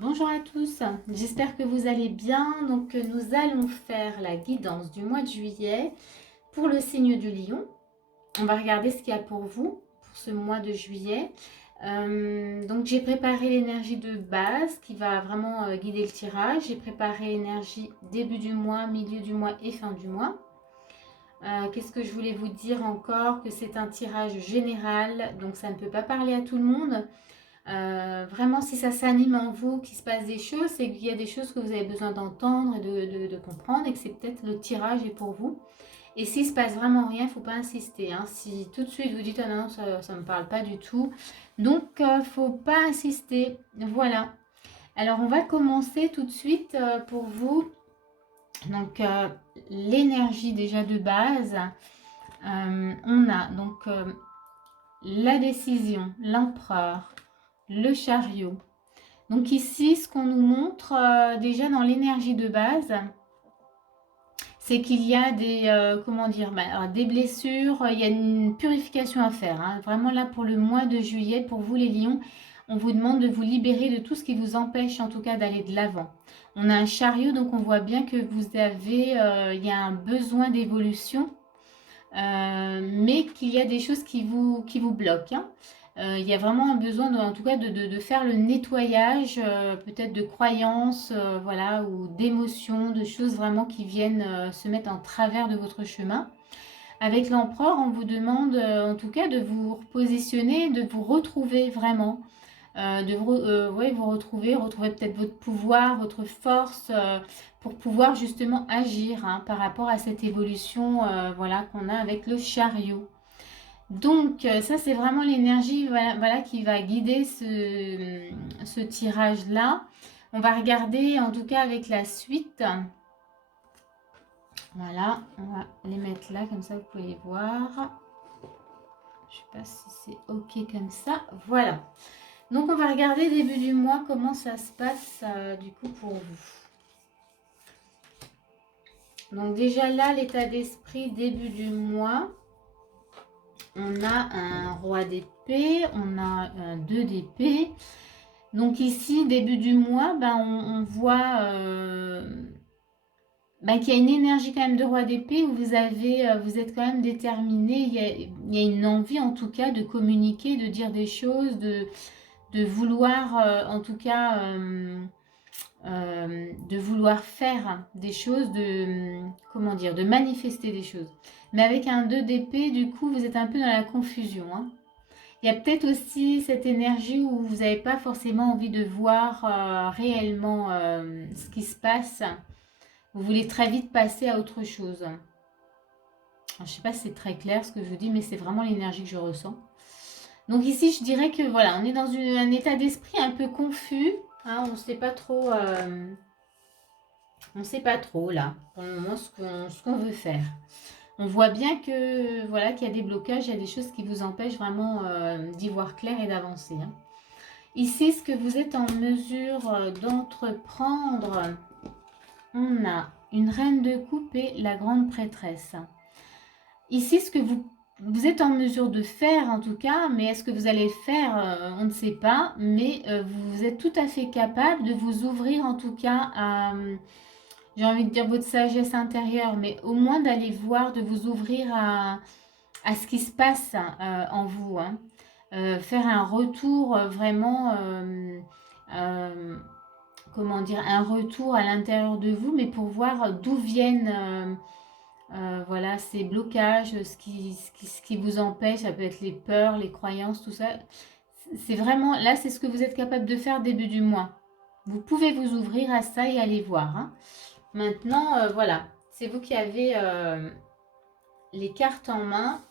Bonjour à tous, j'espère que vous allez bien. Donc nous allons faire la guidance du mois de juillet pour le signe du lion. On va regarder ce qu'il y a pour vous pour ce mois de juillet. Donc j'ai préparé l'énergie de base qui va vraiment guider le tirage. J'ai préparé l'énergie début du mois, milieu du mois et fin du mois. Qu'est-ce que je voulais vous dire encore? Que c'est un tirage général, donc ça ne peut pas parler à tout le monde. Vraiment, si ça s'anime en vous, qu'il se passe des choses, c'est qu'il y a des choses que vous avez besoin d'entendre et de comprendre et que c'est peut-être le tirage est pour vous. Et s'il se passe vraiment rien, il ne faut pas insister, hein. Si tout de suite vous dites, ah non, ça ne me parle pas du tout, donc il ne faut pas insister. Voilà. Alors, on va commencer tout de suite pour vous. Donc, l'énergie déjà de base, on a donc la décision, l'empereur, le chariot. Donc ici, ce qu'on nous montre déjà dans l'énergie de base, c'est qu'il y a des blessures, il y a une purification à faire, hein. Vraiment là, pour le mois de juillet, pour vous les lions, on vous demande de vous libérer de tout ce qui vous empêche en tout cas d'aller de l'avant. On a un chariot, donc on voit bien que il y a un besoin d'évolution, mais qu'il y a des choses qui vous bloquent, hein. Il y a vraiment un besoin, en tout cas, de faire le nettoyage, peut-être de croyances, voilà, ou d'émotions, de choses vraiment qui viennent se mettre en travers de votre chemin. Avec l'empereur, on vous demande, en tout cas, de vous repositionner, de vous retrouver vraiment, ouais, retrouver peut-être votre pouvoir, votre force, pour pouvoir justement agir, hein, par rapport à cette évolution, voilà, qu'on a avec le chariot. Donc, ça, c'est vraiment l'énergie, voilà, qui va guider ce tirage-là. On va regarder, en tout cas, avec la suite. Voilà, on va les mettre là, comme ça, vous pouvez voir. Je ne sais pas si c'est OK comme ça. Voilà. Donc, on va regarder début du mois, comment ça se passe, du coup, pour vous. Donc, déjà là, l'état d'esprit début du mois. On a un roi d'épée, on a un 2 d'épée. Donc ici, début du mois, on voit qu'il y a une énergie quand même de roi d'épée où vous êtes quand même déterminé. Il y a une envie en tout cas de communiquer, de dire des choses, de vouloir en tout cas de vouloir faire des choses, de manifester des choses. Mais avec un 2 d'épée, du coup, vous êtes un peu dans la confusion, hein. Il y a peut-être aussi cette énergie où vous n'avez pas forcément envie de voir réellement ce qui se passe. Vous voulez très vite passer à autre chose. Alors, je ne sais pas si c'est très clair ce que je vous dis, mais c'est vraiment l'énergie que je ressens. Donc ici, je dirais que voilà, on est dans un état d'esprit un peu confus, hein. On ne sait pas trop, là, pour le moment, ce qu'on veut faire. On voit bien que voilà, qu'il y a des blocages, il y a des choses qui vous empêchent vraiment d'y voir clair et d'avancer, hein. Ici, ce que vous êtes en mesure d'entreprendre, on a une reine de coupe et la grande prêtresse. Ici, ce que vous êtes en mesure de faire, en tout cas, mais est-ce que vous allez le faire, on ne sait pas, mais vous êtes tout à fait capable de vous ouvrir, en tout cas, à, j'ai envie de dire votre sagesse intérieure, mais au moins d'aller voir, de vous ouvrir à ce qui se passe en vous, hein. Faire un retour vraiment, comment dire, un retour à l'intérieur de vous, mais pour voir d'où viennent voilà, ces blocages, ce qui vous empêche. Ça peut être les peurs, les croyances, tout ça. C'est vraiment, là, c'est ce que vous êtes capable de faire début du mois. Vous pouvez vous ouvrir à ça et aller voir, hein. Maintenant, voilà, c'est vous qui avez les cartes en main.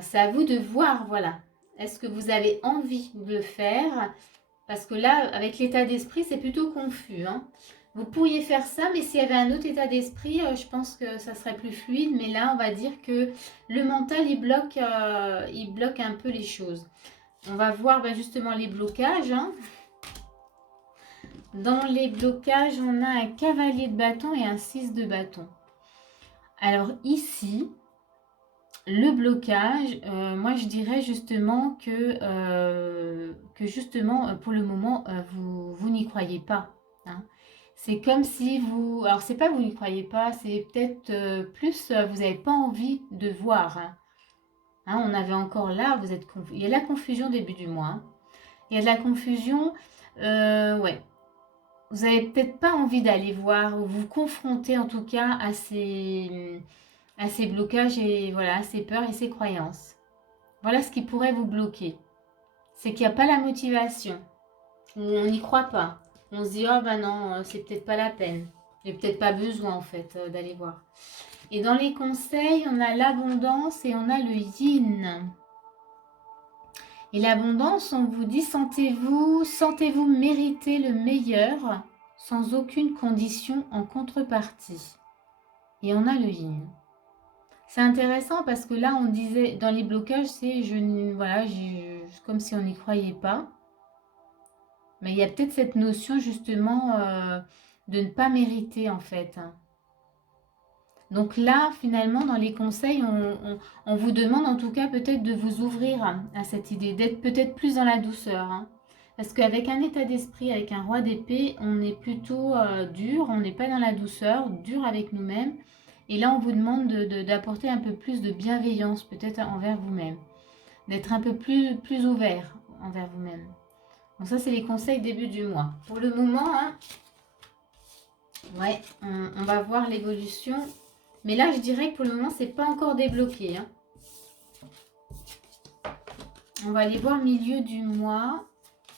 C'est à vous de voir, voilà. Est-ce que vous avez envie de le faire? Parce que là, avec l'état d'esprit, c'est plutôt confus, hein. Vous pourriez faire ça, mais s'il y avait un autre état d'esprit, je pense que ça serait plus fluide. Mais là, on va dire que le mental, il bloque un peu les choses. On va voir justement les blocages, hein. Dans les blocages, on a un cavalier de bâton et un 6 de bâton. Alors ici, le blocage, moi je dirais justement que justement pour le moment vous n'y croyez pas. Hein. C'est comme si vous... Alors c'est pas vous n'y croyez pas, c'est peut-être plus vous n'avez pas envie de voir. Hein. Hein, on avait encore là, vous êtes il y a la confusion début du mois. Hein. Il y a de la confusion, ouais. Vous n'avez peut-être pas envie d'aller voir ou vous confronter en tout cas à ces blocages et voilà, à ces peurs et ces croyances. Voilà ce qui pourrait vous bloquer. C'est qu'il n'y a pas la motivation. Ou on n'y croit pas. On se dit, oh ben non, c'est peut-être pas la peine. Il n'y a peut-être pas besoin en fait d'aller voir. Et dans les conseils, on a l'abondance et on a le yin. Et l'abondance, on vous dit, sentez-vous mériter le meilleur sans aucune condition en contrepartie. Et on a le yin. C'est intéressant parce que là, on disait, dans les blocages, c'est voilà, comme si on n'y croyait pas. Mais il y a peut-être cette notion justement de ne pas mériter en fait. Donc là, finalement, dans les conseils, on vous demande en tout cas peut-être de vous ouvrir à cette idée, d'être peut-être plus dans la douceur. Hein. Parce qu'avec un état d'esprit, avec un roi d'épée, on est plutôt dur, on n'est pas dans la douceur, dur avec nous-mêmes. Et là, on vous demande d'apporter un peu plus de bienveillance peut-être envers vous-même. D'être un peu plus ouvert envers vous-même. Donc ça, c'est les conseils début du mois. Pour le moment, hein, ouais, on va voir l'évolution. Mais là, je dirais que pour le moment, c'est pas encore débloqué. Hein. On va aller voir milieu du mois.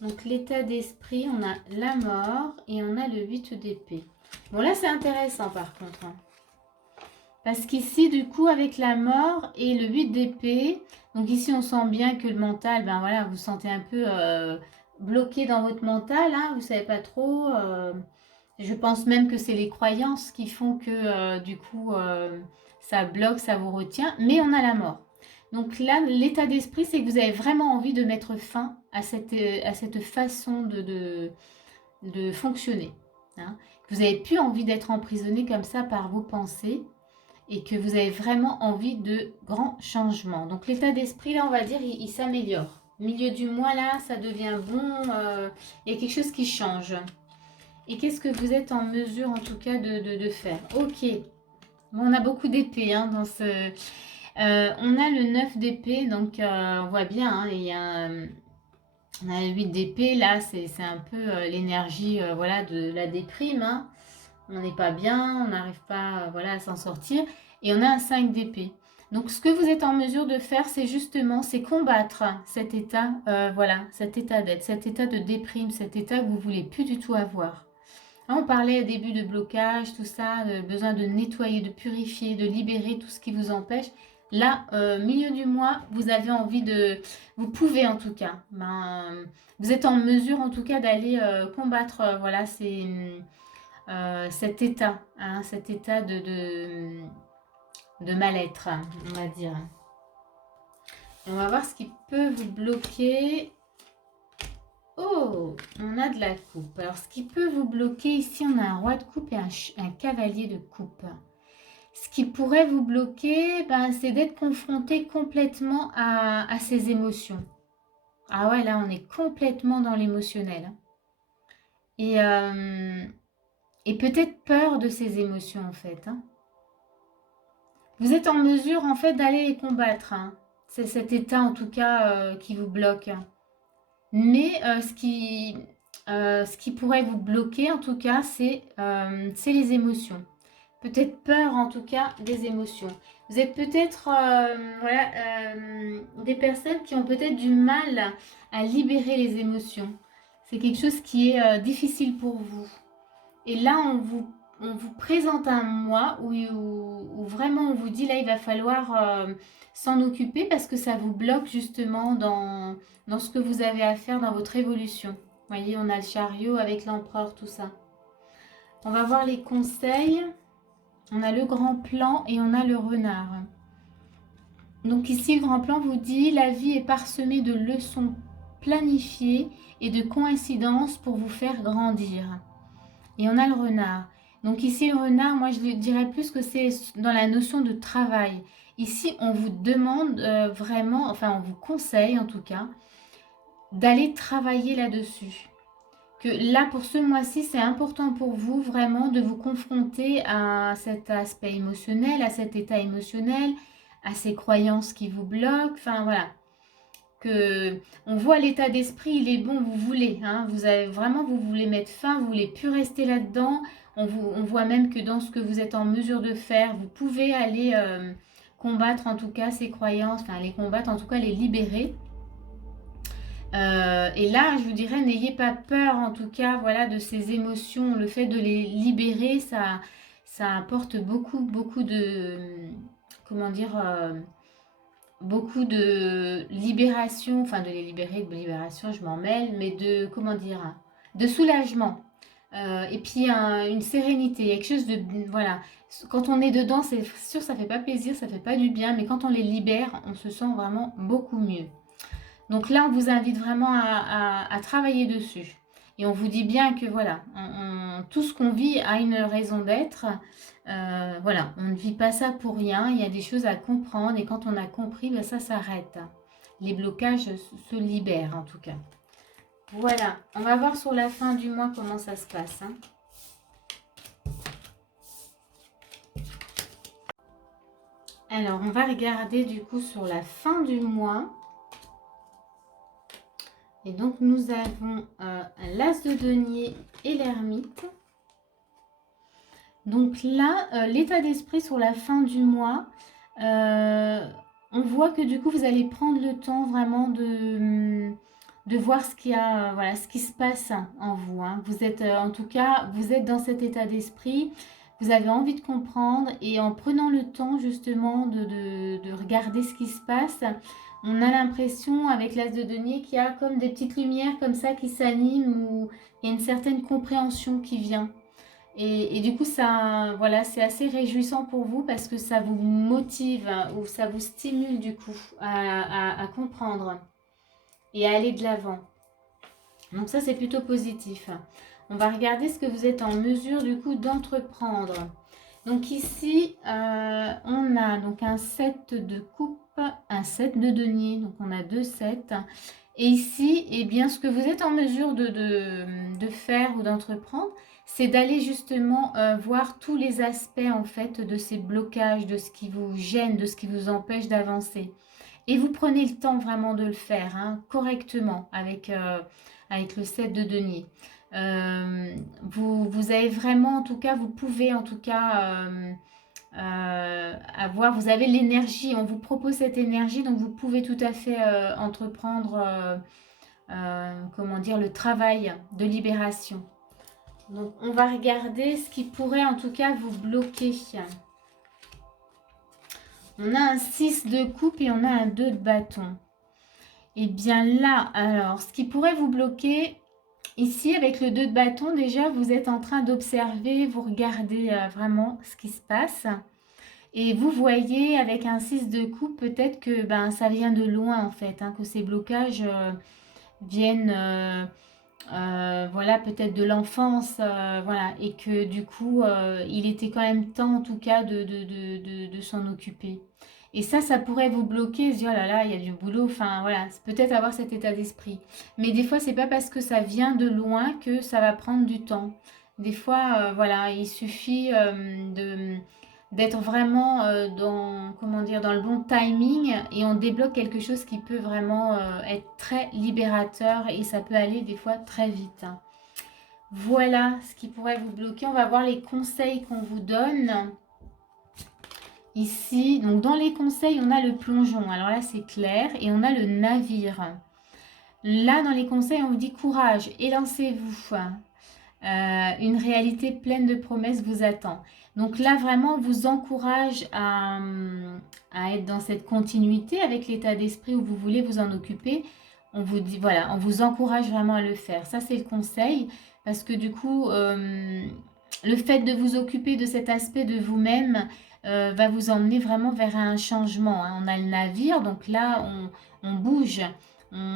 Donc l'état d'esprit, on a la mort et on a le 8 d'épée. Bon, là, c'est intéressant par contre. Hein. Parce qu'ici, du coup, avec la mort et le 8 d'épée, donc ici, on sent bien que le mental, ben voilà, vous sentez un peu bloqué dans votre mental, hein, vous ne savez pas trop. Je pense même que c'est les croyances qui font que, du coup, ça bloque, ça vous retient. Mais on a la mort. Donc là, l'état d'esprit, c'est que vous avez vraiment envie de mettre fin à cette façon de fonctionner. Hein. Vous n'avez plus envie d'être emprisonné comme ça par vos pensées et que vous avez vraiment envie de grands changements. Donc l'état d'esprit, là, on va dire, il s'améliore. Milieu du mois, là, ça devient bon. Il y a quelque chose qui change. Et qu'est-ce que vous êtes en mesure, en tout cas, de faire? Ok. Bon, on a beaucoup d'épées hein, dans ce... on a le 9 d'épée, donc on voit bien, hein, il y a... on a le 8 d'épée, là, c'est un peu l'énergie voilà, de la déprime. Hein. On n'est pas bien, on n'arrive pas voilà, à s'en sortir. Et on a un 5 d'épée. Donc, ce que vous êtes en mesure de faire, c'est justement, c'est combattre cet état, voilà, cet état d'être, cet état de déprime, cet état que vous ne voulez plus du tout avoir. Là, on parlait au début de blocage, tout ça, de besoin de nettoyer, de purifier, de libérer tout ce qui vous empêche. Là, milieu du mois, vous avez envie de... Vous pouvez en tout cas. Vous êtes en mesure en tout cas d'aller combattre voilà, cet état. Hein, cet état de mal-être, on va dire. Et on va voir ce qui peut vous bloquer. Oh, on a de la coupe. Alors, ce qui peut vous bloquer, ici, on a un roi de coupe et un cavalier de coupe. Ce qui pourrait vous bloquer, ben, c'est d'être confronté complètement à ces émotions. Ah ouais, là, on est complètement dans l'émotionnel. Et peut-être peur de ces émotions, en fait. Hein. Vous êtes en mesure, en fait, d'aller les combattre. Hein. C'est cet état, en tout cas, qui vous bloque. Mais ce qui pourrait vous bloquer, en tout cas, c'est les émotions. Peut-être peur, en tout cas, des émotions. Vous êtes peut-être voilà, des personnes qui ont peut-être du mal à libérer les émotions. C'est quelque chose qui est difficile pour vous. Et là, on vous présente un mois où vraiment on vous dit, là, il va falloir s'en occuper parce que ça vous bloque justement dans ce que vous avez à faire dans votre évolution. Vous voyez, on a le chariot avec l'empereur, tout ça. On va voir les conseils. On a le grand plan et on a le renard. Donc ici, le grand plan vous dit, la vie est parsemée de leçons planifiées et de coïncidences pour vous faire grandir. Et on a le renard. Donc ici, le renard, moi je dirais plus que c'est dans la notion de travail. Ici, on vous demande vraiment, enfin, on vous conseille en tout cas, d'aller travailler là-dessus. Que là, pour ce mois-ci, c'est important pour vous vraiment de vous confronter à cet aspect émotionnel, à cet état émotionnel, à ces croyances qui vous bloquent. Enfin, voilà. Que on voit l'état d'esprit, il est bon, vous voulez. Hein, vous avez vraiment, vous voulez mettre fin, vous voulez plus rester là-dedans. On voit même que dans ce que vous êtes en mesure de faire, vous pouvez aller combattre en tout cas ces croyances, enfin les combattre, en tout cas les libérer. Et là, je vous dirais, n'ayez pas peur, en tout cas, voilà, de ces émotions. Le fait de les libérer, ça apporte beaucoup, beaucoup de, comment dire, beaucoup de libération, enfin de les libérer, de libération, je m'en mêle, mais de, comment dire, de soulagement. Et puis une sérénité, quelque chose de, voilà. Quand on est dedans, c'est sûr, ça fait pas plaisir, ça fait pas du bien, mais quand on les libère, on se sent vraiment beaucoup mieux. Donc là, on vous invite vraiment à travailler dessus. Et on vous dit bien que voilà, tout ce qu'on vit a une raison d'être. Voilà, on ne vit pas ça pour rien. Il y a des choses à comprendre. Et quand on a compris, ben ça s'arrête. Les blocages se libèrent en tout cas. Voilà, on va voir sur la fin du mois comment ça se passe. Hein. Alors, on va regarder du coup sur la fin du mois. Et donc, nous avons l'As de denier et l'ermite. Donc là, l'état d'esprit sur la fin du mois, on voit que du coup, vous allez prendre le temps vraiment de voir ce qu'il y a, voilà, ce qui se passe en vous. Hein. Vous êtes, en tout cas, vous êtes dans cet état d'esprit. Vous avez envie de comprendre et en prenant le temps justement de regarder ce qui se passe, on a l'impression avec l'As de denier qu'il y a comme des petites lumières comme ça qui s'animent ou il y a une certaine compréhension qui vient. Et du coup, ça, voilà, c'est assez réjouissant pour vous parce que ça vous motive ou ça vous stimule du coup à comprendre et à aller de l'avant. Donc ça, c'est plutôt positif. On va regarder ce que vous êtes en mesure du coup d'entreprendre. Donc ici, on a donc un 7 de coupe, un 7 de denier, donc on a 2 7. Et ici, eh bien, ce que vous êtes en mesure de faire ou d'entreprendre, c'est d'aller justement voir tous les aspects en fait de ces blocages, de ce qui vous gêne, de ce qui vous empêche d'avancer. Et vous prenez le temps vraiment de le faire hein, correctement avec le 7 de denier. Vous avez vraiment, en tout cas, vous pouvez en tout cas avoir, vous avez l'énergie, on vous propose cette énergie, donc vous pouvez tout à fait entreprendre, comment dire, le travail de libération. Donc on va regarder ce qui pourrait en tout cas vous bloquer. On a un 6 de coupe et on a un 2 de bâton. Et bien là, alors, ce qui pourrait vous bloquer, ici, avec le 2 de bâton, déjà, vous êtes en train d'observer, vous regardez vraiment ce qui se passe. Et vous voyez, avec un 6 de coupe, peut-être que ben, ça vient de loin, en fait, hein, que ces blocages viennent, voilà, peut-être de l'enfance, voilà, et que du coup, il était quand même temps, en tout cas, de s'en occuper. Et ça pourrait vous bloquer, se dire, oh là là, il y a du boulot, enfin voilà, c'est peut-être avoir cet état d'esprit. Mais des fois, c'est pas parce que ça vient de loin que ça va prendre du temps. Des fois, voilà, il suffit d'être vraiment dans, comment dire, dans le bon timing et on débloque quelque chose qui peut vraiment être très libérateur et ça peut aller des fois très vite. Hein. Voilà ce qui pourrait vous bloquer. On va voir les conseils qu'on vous donne. Ici, donc dans les conseils, on a le plongeon. Alors là, c'est clair. Et on a le navire. Là, dans les conseils, on vous dit courage, élancez-vous. Une réalité pleine de promesses vous attend. Donc là, vraiment, on vous encourage à être dans cette continuité avec l'état d'esprit où vous voulez vous en occuper. On vous dit, voilà, on vous encourage vraiment à le faire. Ça, c'est le conseil. Parce que du coup, le fait de vous occuper de cet aspect de vous-même va vous emmener vraiment vers un changement. Hein. On a le navire, donc là, on bouge.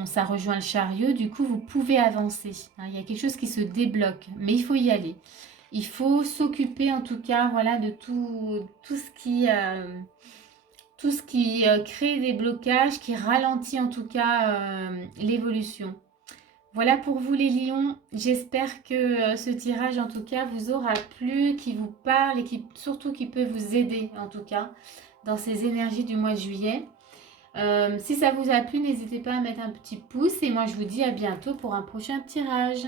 Ça rejoint le chariot, du coup vous pouvez avancer. Hein, il y a quelque chose qui se débloque, mais il faut y aller. Il faut s'occuper en tout cas voilà, de tout ce qui tout ce qui crée des blocages, qui ralentit en tout cas l'évolution. Voilà pour vous les lions, j'espère que ce tirage en tout cas vous aura plu, qui vous parle et qui surtout qui peut vous aider en tout cas dans ces énergies du mois de juillet. Si ça vous a plu, n'hésitez pas à mettre un petit pouce et moi je vous dis à bientôt pour un prochain tirage.